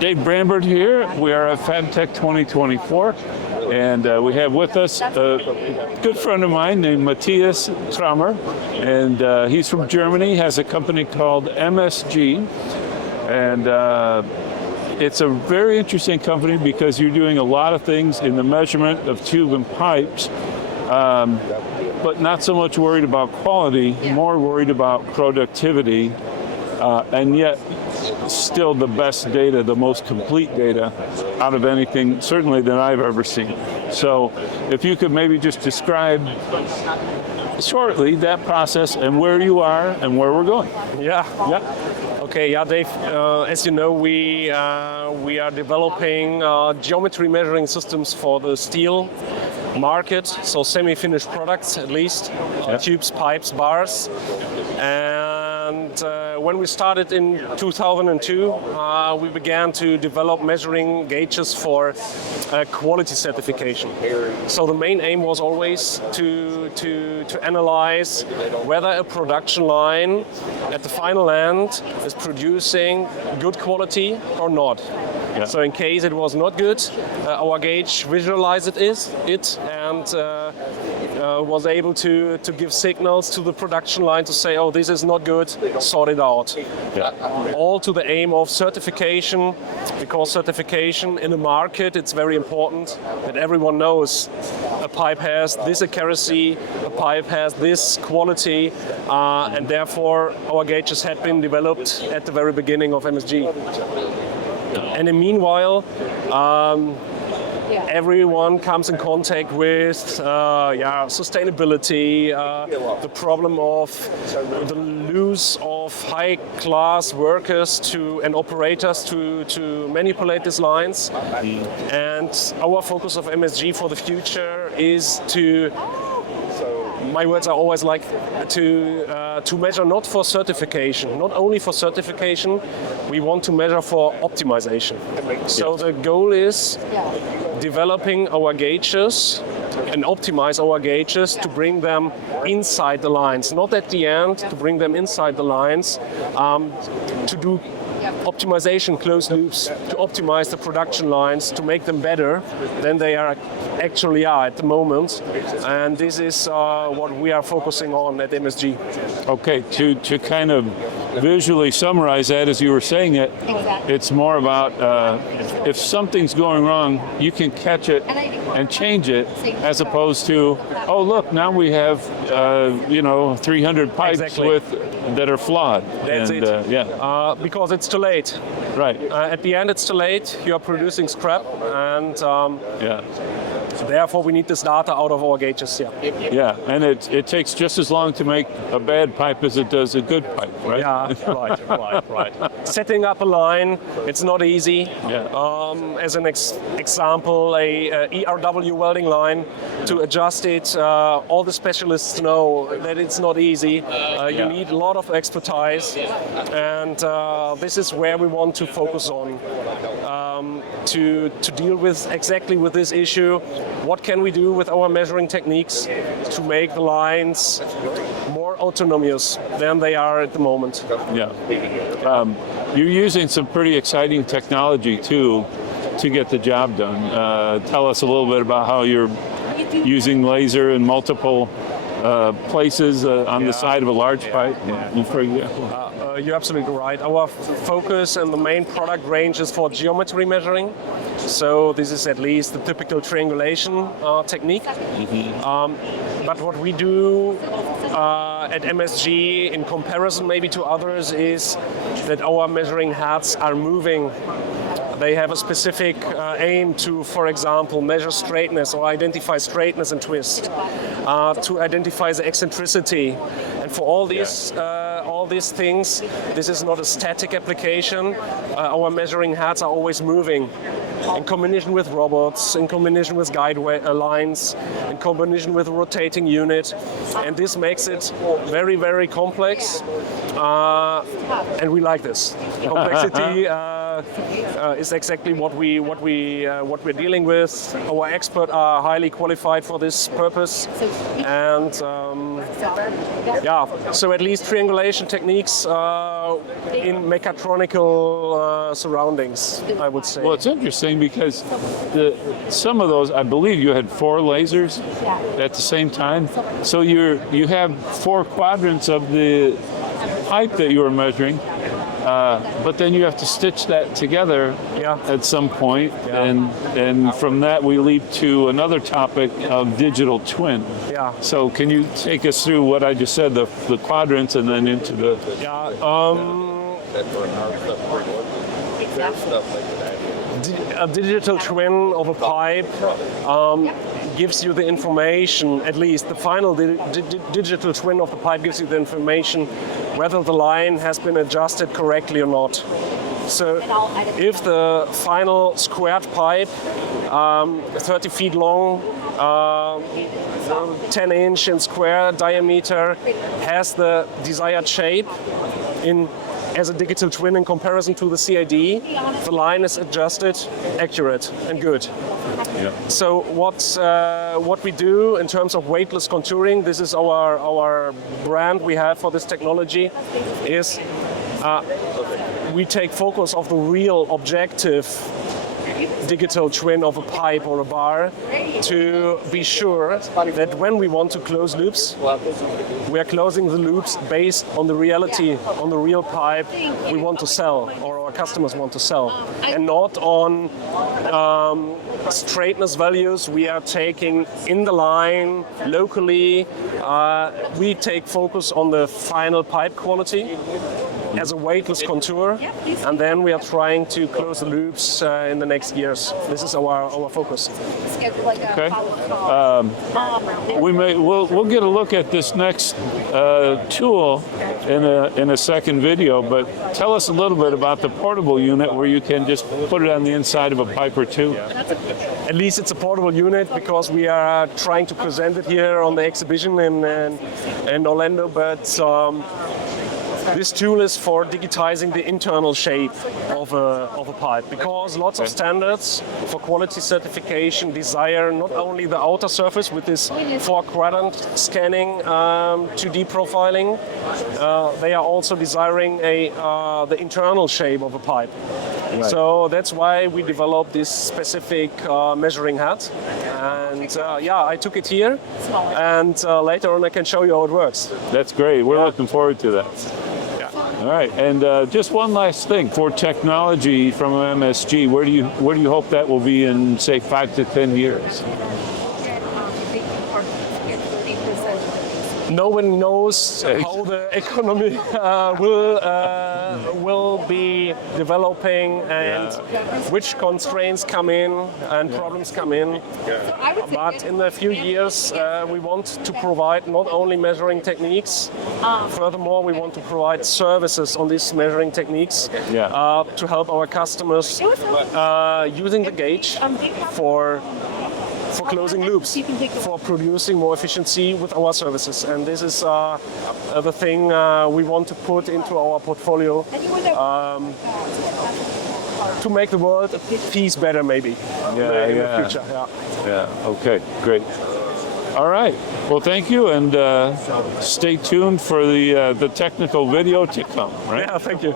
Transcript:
Dave Brambert here. We are at FabTech 2024, and we have with us a good friend of mine named Matthias Kramer, and he's from Germany, has a company called MSG, and it's a very interesting company because you're doing a lot of things in the measurement of tube and pipes, but not so much worried about quality, more worried about productivity, and yet still the best data, the most complete data out of anything, certainly that I've ever seen. So if you could maybe just describe shortly that process and where you are and where we're going. Yeah. Okay, Dave, as you know, we are developing geometry measuring systems for the steel market, so semi-finished products at least, tubes, pipes, bars. And when we started in 2002, we began to develop measuring gauges for quality certification. So the main aim was always to analyze whether a production line at the final end is producing good quality or not. Yeah. So in case it was not good, our gauge visualized it and was able to give signals to the production line to say, oh, this is not good, sort it out. Yeah. All to the aim of certification, because certification in the market, it's very important that everyone knows a pipe has this accuracy, a pipe has this quality, and therefore our gauges had been developed at the very beginning of MSG. And in the meanwhile, everyone comes in contact with sustainability, the problem of the loss of high-class workers and operators to manipulate these lines. And our focus of MSG for the future is to, my words are always like to measure not for certification, not only for certification, we want to measure for optimization. So the goal is developing our gauges and optimize our gauges to bring them inside the lines, not at the end, to bring them inside the lines, to do optimization, closed loops, to optimize the production lines, to make them better than they actually are at the moment. And this is what we are focusing on at MSG. Okay, to kind of visually summarize that as you were saying it, it's more about if something's going wrong, you can catch it and change it, as opposed to, oh look, now we have 300 pipes that are flawed. That's it. Because it's too late. Right. At the end, it's too late. You are producing scrap, and therefore we need this data out of our gauges. Yeah, and it takes just as long to make a bad pipe as it does a good pipe, right? Yeah, right. Setting up a line, it's not easy. Yeah. As an example, a ERW welding line, to adjust it, all the specialists know that it's not easy. You need a lot of expertise, and this is where we want to focus on, to deal with exactly with this issue. What can we do with our measuring techniques to make the lines more autonomous than they are at the moment? Yeah. You're using some pretty exciting technology too to get the job done. Tell us a little bit about how you're using laser in multiple places on the side of a large pipe, for example. You're absolutely right. Our focus and the main product range is for geometry measuring. So this is at least the typical triangulation technique. But what we do at MSG, in comparison maybe to others, is that our measuring heads are moving. They have a specific aim to, for example, measure straightness or identify straightness and twist, to identify the eccentricity. And for all these things, this is not a static application. Our measuring heads are always moving, in combination with robots, in combination with guide lines, in combination with a rotating unit. And this makes it very, very complex. And we like this complexity. is exactly what we're dealing with. Our experts are highly qualified for this purpose, and so at least triangulation techniques in mechatronical surroundings, I would say. Well, it's interesting because some of those, I believe you had 4 lasers at the same time. So you have 4 quadrants of the pipe that you were measuring, but then you have to stitch that together at some point, and from that we leap to another topic of digital twin. Yeah. So can you take us through what I just said, the quadrants, and then into the... A digital twin of a pipe gives you the information, at least the final digital twin of the pipe gives you the information whether the line has been adjusted correctly or not. So if the final squared pipe, 30 feet long, 10 inch in square diameter, has the desired shape as a digital twin in comparison to the CAD, the line is adjusted, accurate and good. Yeah. So what we do in terms of weightless contouring, this is our brand we have for this technology, is we take focus of the real objective digital twin of a pipe or a bar to be sure that when we want to close loops, we are closing the loops based on the reality, on the real pipe we want to sell or our customers want to sell, and not on straightness values we are taking in the line locally. We take focus on the final pipe quality as a weightless contour, and then we are trying to close the loops in the next years. This is our focus. Okay. We'll get a look at this next tool in a second video, but tell us a little bit about the portable unit where you can just put it on the inside of a pipe or two. At least it's a portable unit because we are trying to present it here on the exhibition in Orlando, but this tool is for digitizing the internal shape of a pipe, because lots of standards for quality certification desire not only the outer surface with this 4-quadrant scanning 2D profiling, they are also desiring the internal shape of a pipe. Right. So that's why we developed this specific measuring hat, and I took it here, and later on I can show you how it works. That's great. We're looking forward to that. All right, and just one last thing for technology from MSG. Where do you hope that will be in, say, 5 to 10 years? No one knows how the economy will be developing and which constraints come in and problems come in. But in a few years, we want to provide not only measuring techniques, furthermore, we want to provide services on these measuring techniques to help our customers using the gauge for closing loops, for producing more efficiency with our services. And this is the thing we want to put into our portfolio to make the world a piece better, maybe, in the future. Okay, great. All right. Well, thank you, and stay tuned for the technical video to come. Right? Yeah, thank you.